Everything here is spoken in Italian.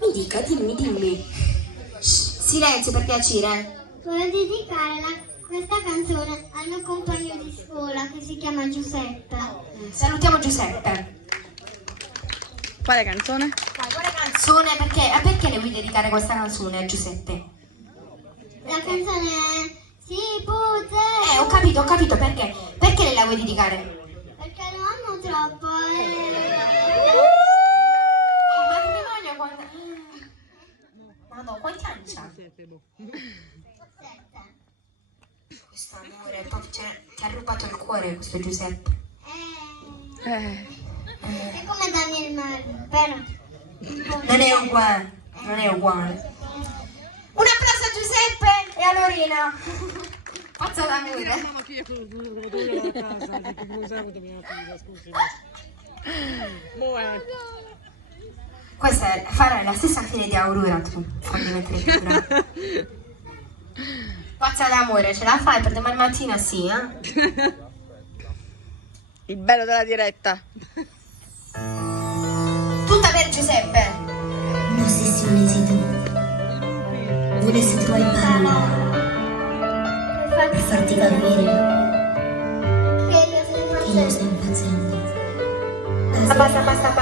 Mi dica, dimmi. Shh, silenzio per piacere. Voglio dedicare questa canzone al mio compagno di scuola che si chiama Giuseppe. Salutiamo Giuseppe. Quale canzone? Quale canzone? Perché ne vuoi dedicare questa canzone a Giuseppe? La canzone è Si Puzze. Ho capito perché. Perché le la vuoi dedicare? Perché lo amo troppo. Ma che demonio quando... Madonna, quanti anni c'ha? 7. Questo amore, ti ha rubato il cuore questo Giuseppe. È come Daniel Marley, però. Non è uguale. Un applauso a Giuseppe e a Lorena. Pazza d'amore. Questa è fare la stessa fine di Aurora tu, quando mettere più grande. Pazza d'amore, ce la fai per domani mattina, sì, eh? Il bello della diretta. Tutta per Giuseppe. Non sei esito. Volessi trovare parole per farti capire Che io sono che io sto impazzendo. Basta.